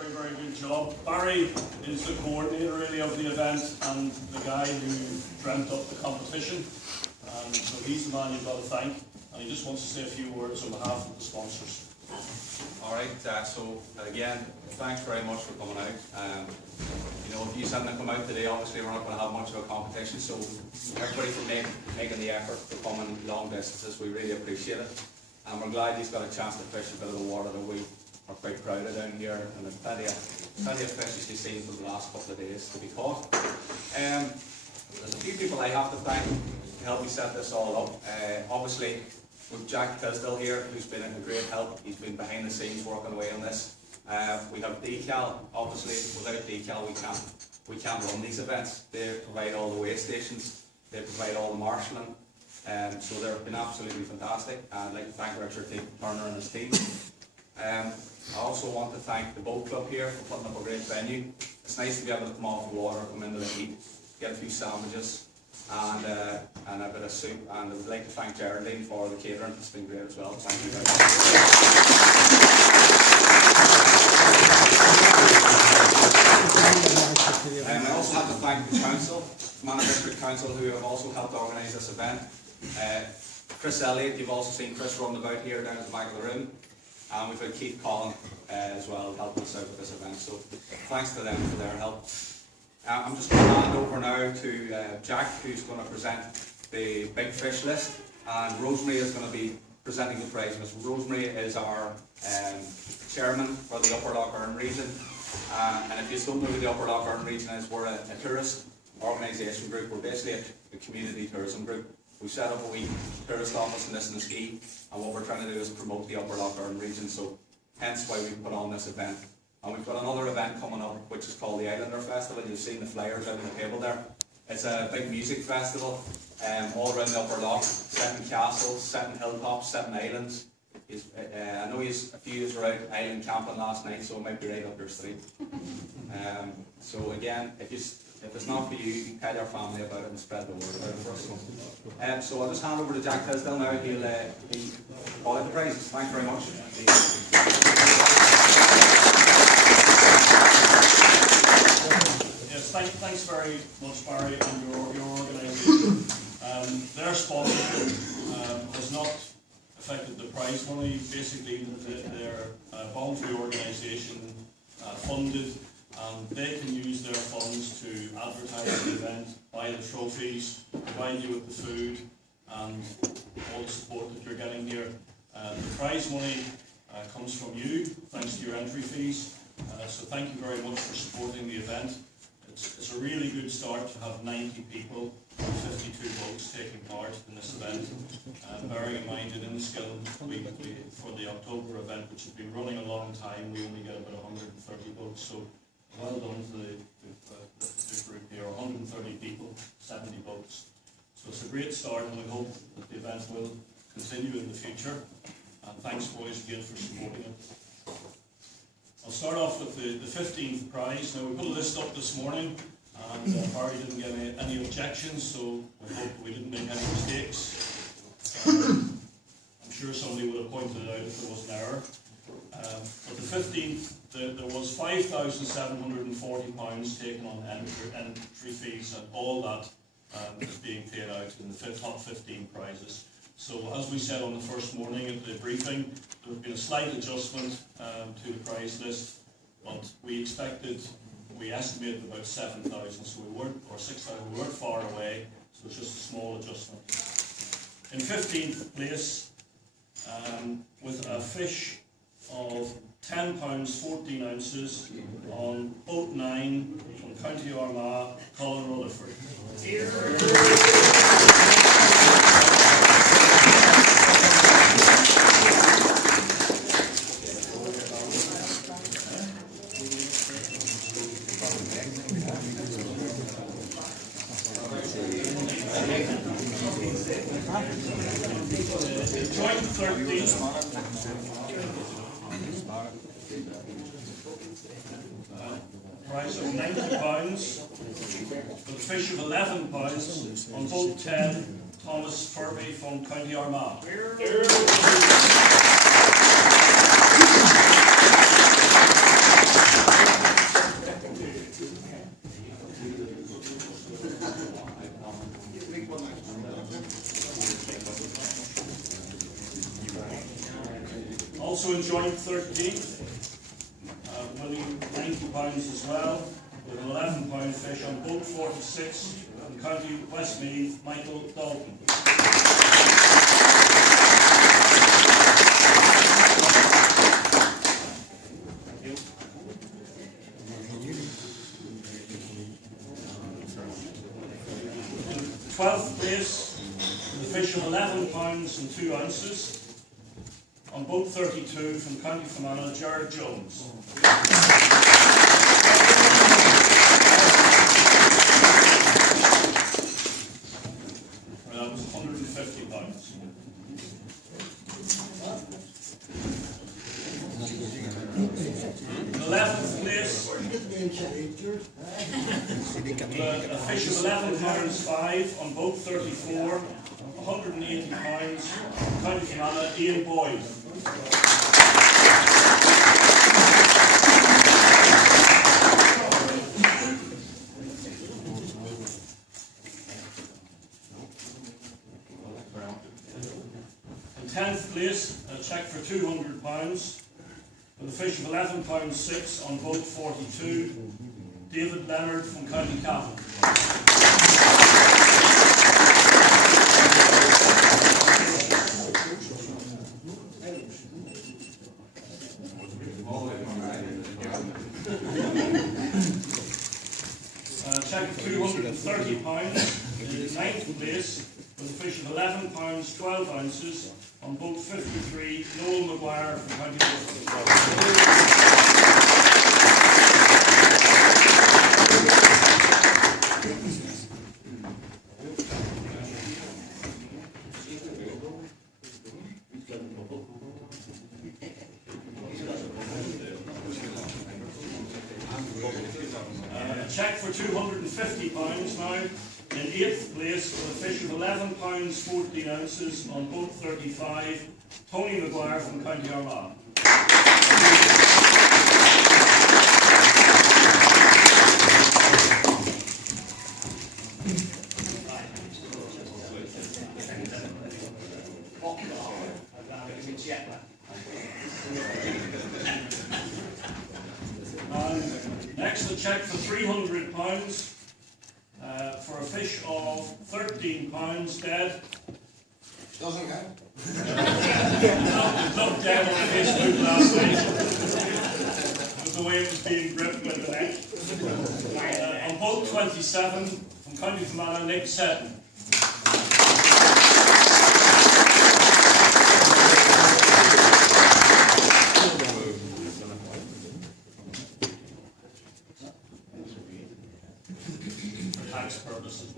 very, very good job. Barry is the coordinator really of the event and the guy who dreamt up the competition. So he's the man you've got to thank. And he just wants to say a few words on behalf of the sponsors. Alright, so again, thanks very much for coming out. You know, if you hadn't come out today, obviously we're not going to have much of a competition, so everybody for making the effort for coming long distances, we really appreciate it. And we're glad he's got a chance to fish a bit of the water that we are quite proud of down here, and there's plenty of fish as you've seen for the last couple of days to be caught. There's a few people I have to thank to help me set this all up. Obviously, with Jack Tisdale here, who's been a great help. He's been behind the scenes working away on this. We have Decal. Obviously, without Decal, we can't run these events. They provide all the weigh stations. They provide all the marshalling. So they've been absolutely fantastic. I'd like to thank Richard Turner and his team. I also want to thank the boat club here for putting up a great venue. It's nice to be able to come off the water, come into the heat, get a few sandwiches and a bit of soup. And I would like to thank Geraldine for the catering. It's been great as well. Thank you guys. I also have to thank the council, Manor District Council, who have also helped organise this event. Chris Elliott, you've also seen Chris running about here down at the back of the room. And we've had Keith Collin as well helping us out with this event. So thanks to them for their help. I'm just going to hand over now to Jack, who's going to present the big fish list, and Rosemary is going to be presenting the prize list. Rosemary is our chairman for the Upper Lough Erne region, and if you don't know who the Upper Lough Erne region is, we're a tourist organisation group. We're basically a community tourism group. We set up a wee tourist office in Lisnaskea, and what we're trying to do is promote the Upper Lough Erne region, so hence why we put on this event. And we've got another event coming up, which is called the Islander Festival. You've seen the flyers out on the table there. It's a big music festival, all around the Upper Lough, set in castles, set in hilltops, set in islands. I know a few were out island camping last night, so it might be right up your street. So again, if it's not for you, you tell your family about it and spread the word about it for us. So I'll just hand over to Jack Tisdale now. He'll call out the prizes. Thanks very much. Thanks very much, Barry, and your organisation. Their sponsorship has not affected the prize money. Basically, they're a voluntary organisation funded, and they can use their funds to advertise the event, buy the trophies, provide you with the food, and all the support that you're getting here. The prize money comes from you, thanks to your entry fees. So thank you very much for supporting the event. It's a really good start to have 90 people, 52 boats taking part in this event. Bearing in mind that in the Skill week for the October event, which has been running a long time, we only get about 130 boats. So well done to the group here, 130 people, 70 boats. So it's a great start, and we hope that the event will continue in the future. And thanks, boys, again for supporting it. I'll start off with the 15th prize. Now, we put a list up this morning, and Barry didn't get any objections, so we hope we didn't make any mistakes. I'm sure somebody would have pointed it out if there was an error. But the 15th, there was £5,740 taken on entry fees, and all that is being paid out in the top 15 prizes. So as we said on the first morning at the briefing, there has been a slight adjustment to the prize list, but we estimated about 7,000, so we weren't, or 6,000, we weren't far away, so it's just a small adjustment. In 15th place, with a fish of £10 14 ounces on boat 9 from County Armagh, Colin Rutherford. Joint 13. Price of £90 for the fish of £11 on boat 10, Thomas Furby from County Armagh. 13th, winning £90 as well, with an £11 fish on boat 46 from County Westmeath, Michael Dalton. Thank you. 12th place, with a fish of £11 and 2 ounces on boat 32 from County Fermanagh, Jared Jones. That was £150. In 11th place, a fish of £11.5 on boat 34, £180, County Fermanagh, Ian Boyd. In 10th place, a cheque for £200 with a fish of £11.6 on boat 42, David Leonard from County Cavan. Cheque of £230 in 9th place with a fish of £11 12 ounces on boat 53, Noel Maguire from County Lough. Cheque for £250 now in 8th place with a fish of £11 14 ounces on boat 35, Tony Maguire from County Armagh. Next, a cheque for £300 for a fish of £13 dead. Doesn't count. Not dead on Facebook last night. It was the way it was being gripped with the net. On boat 27 from County Fermanagh, Nick Seddon. Tax purposes.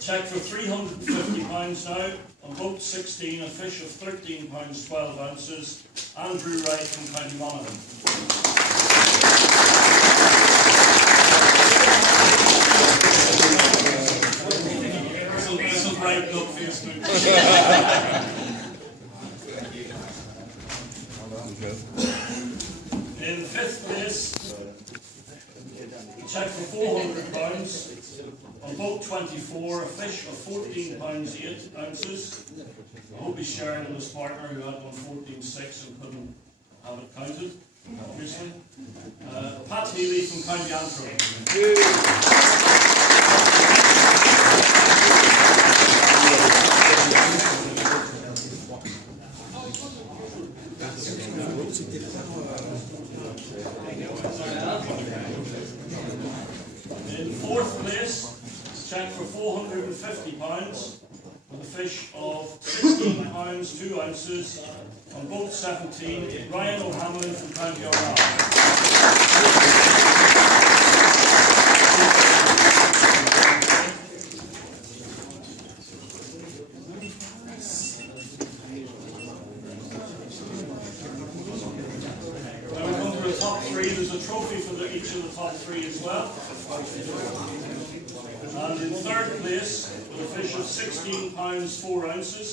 Cheque for £350 now on boat 16, a fish of £13 12 ounces, Andrew Wright from County Monaghan. This will brighten up Facebook. In 5th place, a cheque for £400 on boat 24, a fish of £14 8 ounces. I hope he's sharing with his partner who had one 14.6 and couldn't have it counted, obviously. Pat Healy from County Antrim. In 4th place, cheque for £450 with a fish of £16 2 ounces on boat 17, Ryan O'Hanlon from County Armagh. Now we come to the top 3. There's a trophy for each of the top 3 as well. And in 3rd place, with a fish of £16 4 ounces,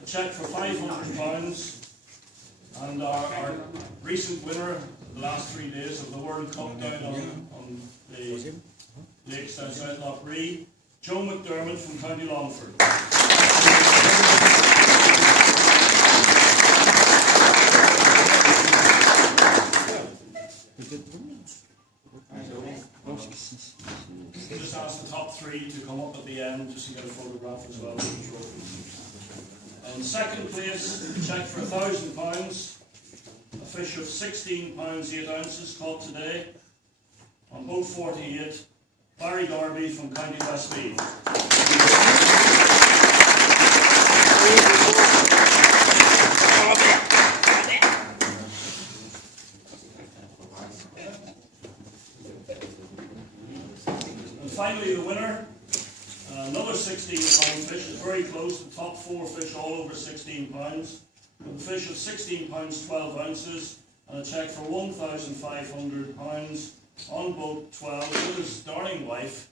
a cheque for £500, and our recent winner the last 3 days of the World Cup down on the lakes down South Lough, Joe McDermott from County Longford. second place, a cheque for £1,000, a fish of 16 pounds 8 ounces caught today on boat 48, Barry Darby from County Westmeath. And finally the winner, another 16 pound fish, is very close, the top 4 fish all over 16 pounds, with a fish of 16 pounds 12 ounces and a cheque for £1,500 on boat 12 with his darling wife.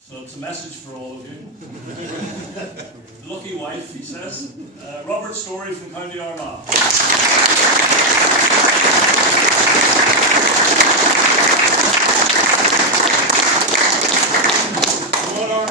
So it's a message for all of you. Lucky wife, he says. Robert Story from County Armagh. What are,